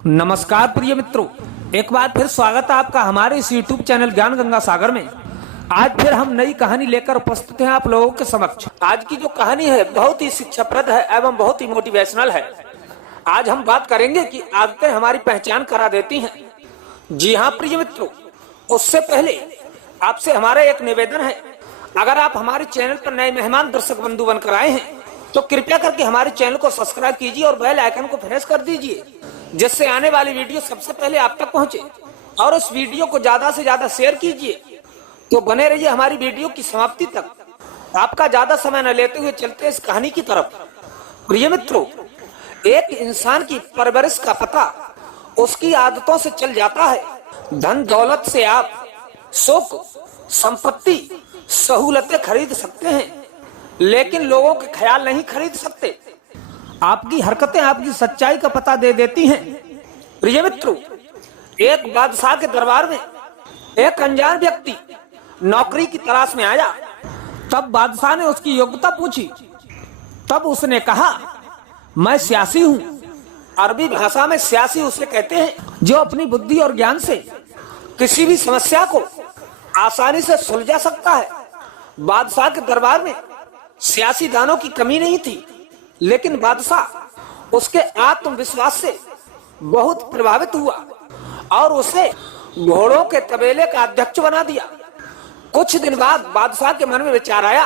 नमस्कार प्रिय मित्रों, एक बार फिर स्वागत है आपका हमारे इस YouTube चैनल ज्ञान गंगा सागर में। आज फिर हम नई कहानी लेकर उपस्थित हैं आप लोगों के समक्ष। आज की जो कहानी है बहुत ही शिक्षाप्रद है एवं बहुत ही मोटिवेशनल है। आज हम बात करेंगे कि आदतें हमारी पहचान करा देती हैं। जी हाँ प्रिय मित्रों, उससे पहले आपसे हमारा एक निवेदन है। अगर आप हमारे चैनल पर नए मेहमान दर्शक बंधु बनकर आए हैं तो कृपया करके हमारे चैनल को सब्सक्राइब कीजिए और बेल आइकन को प्रेस कर दीजिए, जिससे आने वाली वीडियो सबसे पहले आप तक पहुंचे। और उस वीडियो को ज्यादा से ज्यादा शेयर कीजिए। तो बने रहिए हमारी वीडियो की समाप्ति तक। आपका ज्यादा समय न लेते हुए चलते इस कहानी की तरफ। प्रिय मित्रों, एक इंसान की परवरिश का पता उसकी आदतों से चल जाता है। धन दौलत से आप सुख, संपत्ति, सहूलतें खरीद सकते हैं, लेकिन लोगों के ख्याल नहीं खरीद सकते। आपकी हरकतें आपकी सच्चाई का पता दे देती हैं। प्रिय मित्रों, एक बादशाह के दरबार में एक अनजान व्यक्ति नौकरी की तलाश में आया। तब बादशाह ने उसकी योग्यता पूछी। तब उसने कहा, मैं सियासी हूँ। अरबी भाषा में सियासी उसे कहते हैं जो अपनी बुद्धि और ज्ञान से किसी भी समस्या को आसानी से सुलझा सकता है। बादशाह के दरबार में सियासीदानों की कमी नहीं थी, लेकिन बादशाह उसके आत्मविश्वास से बहुत प्रभावित हुआ और उसे घोड़ों के तबेले का अध्यक्ष बना दिया। कुछ दिन बाद बादशाह के मन में विचार आया,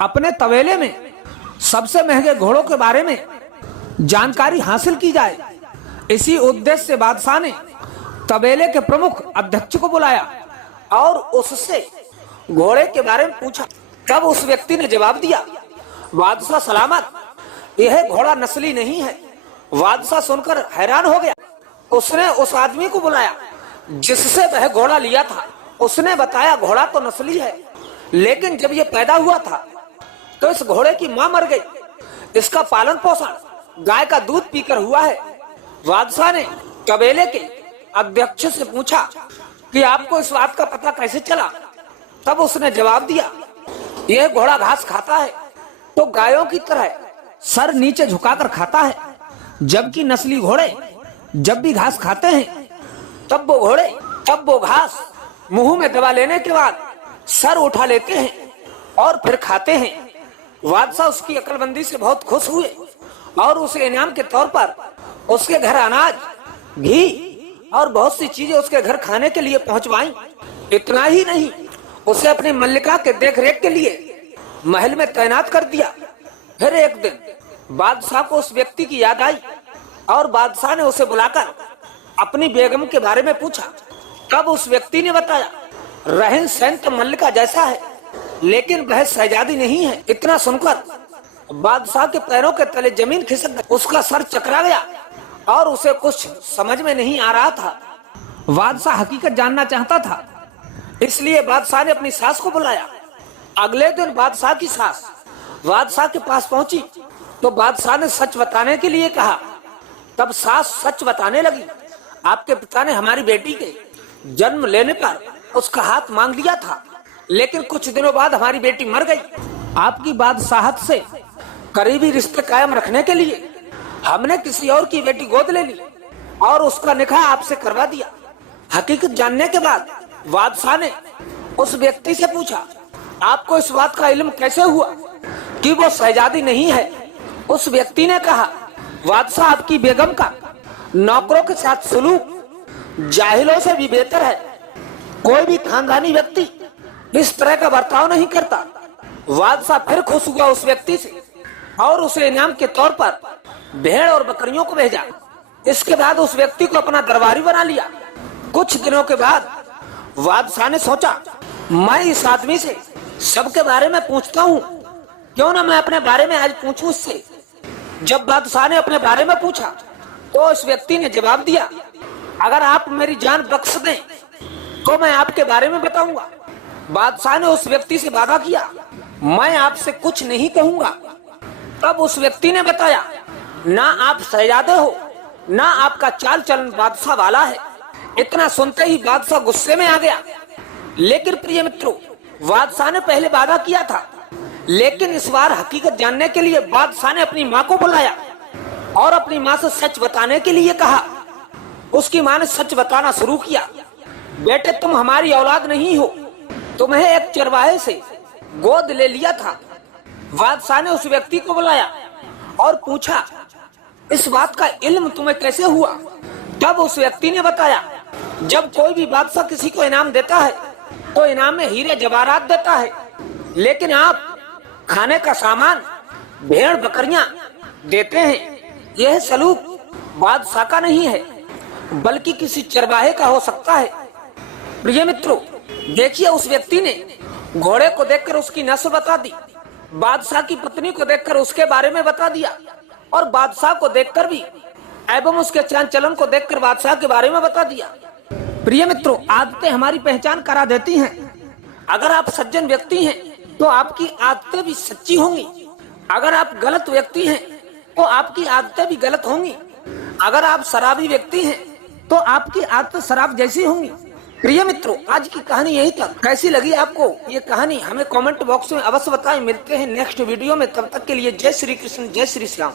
अपने तबेले में सबसे महंगे घोड़ों के बारे में जानकारी हासिल की जाए। इसी उद्देश्य से बादशाह ने तबेले के प्रमुख अध्यक्ष को बुलाया और उससे घोड़े के बारे में पूछा। तब उस व्यक्ति ने जवाब दिया, बादशाह सलामत, यह घोड़ा नस्ली नहीं है। बादशाह सुनकर हैरान हो गया। उसने उस आदमी को बुलाया जिससे वह घोड़ा लिया था। उसने बताया, घोड़ा तो नस्ली है, लेकिन जब यह पैदा हुआ था तो इस घोड़े की मां मर गई। इसका पालन पोषण गाय का दूध पीकर हुआ है। बादशाह ने कबीले के अध्यक्ष से पूछा कि आपको इस बात का पता कैसे चला? तब उसने जवाब दिया, यह घोड़ा घास खाता है तो गायों की तरह सर नीचे झुकाकर खाता है, जबकि नस्ली घोड़े जब भी घास खाते हैं तब वो घास मुंह में दबा लेने के बाद सर उठा लेते हैं और फिर खाते हैं। बादशाह उसकी अक्लमंदी से बहुत खुश हुए और उसे इनाम के तौर पर उसके घर अनाज, घी और बहुत सी चीजें उसके घर खाने के लिए पहुंचवाई। इतना ही नहीं, उसे अपनी मल्लिका के देखरेख के लिए महल में तैनात कर दिया। फिर एक दिन बादशाह को उस व्यक्ति की याद आई और बादशाह ने उसे बुलाकर अपनी बेगम के बारे में पूछा। तब उस व्यक्ति ने बताया, रहन सहन तो मल्लिका जैसा है, लेकिन वह शहजादी नहीं है। इतना सुनकर बादशाह के पैरों के तले जमीन खिसक गई। उसका सर चकरा गया और उसे कुछ समझ में नहीं आ रहा था। बादशाह हकीकत जानना चाहता था, इसलिए बादशाह ने अपनी सास को बुलाया। अगले दिन बादशाह की सास बादशाह के पास पहुंची तो बादशाह ने सच बताने के लिए कहा। तब सास सच बताने लगी, आपके पिता ने हमारी बेटी के जन्म लेने पर उसका हाथ मांग लिया था, लेकिन कुछ दिनों बाद हमारी बेटी मर गई। आपकी बादशाहत से करीबी रिश्ते कायम रखने के लिए हमने किसी और की बेटी गोद ले ली और उसका निकाह आपसे करवा दिया। हकीकत जानने के बाद बादशाह ने उस व्यक्ति से पूछा, आपको इस बात का इल्म कैसे हुआ कि वो शहजादी नहीं है? उस व्यक्ति ने कहा, बादशाह, आपकी बेगम का नौकरों के साथ सलूक जाहिलों से भी बेहतर है। कोई भी खानदानी व्यक्ति इस तरह का बर्ताव नहीं करता। बादशाह फिर खुश हुआ उस व्यक्ति से और उसे इनाम के तौर पर भेड़ और बकरियों को भेजा। इसके बाद उस व्यक्ति को अपना दरबारी बना लिया। कुछ दिनों के बाद बादशाह ने सोचा, मैं इस आदमी से सबके बारे में पूछता हूँ, क्यों ना मैं अपने बारे में आज पूछूं इससे। जब बादशाह ने अपने बारे में पूछा तो उस व्यक्ति ने जवाब दिया, अगर आप मेरी जान बख्श दें तो मैं आपके बारे में बताऊंगा। बादशाह ने उस व्यक्ति से वादा किया, मैं आपसे कुछ नहीं कहूंगा। तब उस व्यक्ति ने बताया, ना आप शहजादे हो, ना आपका चाल चलन बादशाह वाला है। इतना सुनते ही बादशाह गुस्से में आ गया। लेकिन प्रिय मित्रों, बादशाह ने पहले वादा किया था, लेकिन इस बार हकीकत जानने के लिए बादशाह ने अपनी माँ को बुलाया और अपनी माँ से सच बताने के लिए कहा। उसकी माँ ने सच बताना शुरू किया। बेटे तुम हमारी औलाद नहीं हो, तुम्हें एक चरवाहे से गोद ले लिया था। बादशाह ने उस व्यक्ति को बुलाया और पूछा, इस बात का इल्म तुम्हें कैसे हुआ? तब उस व्यक्ति ने बताया, जब कोई भी बादशाह किसी को इनाम देता है तो इनाम में हीरे जवाहरात देता है, लेकिन आप खाने का सामान, भेड़ बकरियां देते हैं। यह सलूक बादशाह का नहीं है, बल्कि किसी चरवाहे का हो सकता है। प्रिय मित्रों, देखिए उस व्यक्ति ने घोड़े को देखकर उसकी नस्ल बता दी, बादशाह की पत्नी को देखकर उसके बारे में बता दिया, और बादशाह को देखकर भी एवं उसके चाल चलन को देखकर बादशाह के बारे में बता दिया। प्रिय मित्रों, आदतें हमारी पहचान करा देती हैं। अगर आप सज्जन व्यक्ति हैं तो आपकी आदतें भी सच्ची होंगी। अगर आप गलत व्यक्ति हैं तो आपकी आदतें भी गलत होंगी। अगर आप शराबी व्यक्ति हैं तो आपकी आदतें शराब जैसी होंगी। प्रिय मित्रों, आज की कहानी यही तक। कैसी लगी आपको ये कहानी हमें कमेंट बॉक्स में अवश्य बताएं। मिलते हैं नेक्स्ट वीडियो में, तब तक के लिए जय श्री कृष्ण, जय श्री श्याम।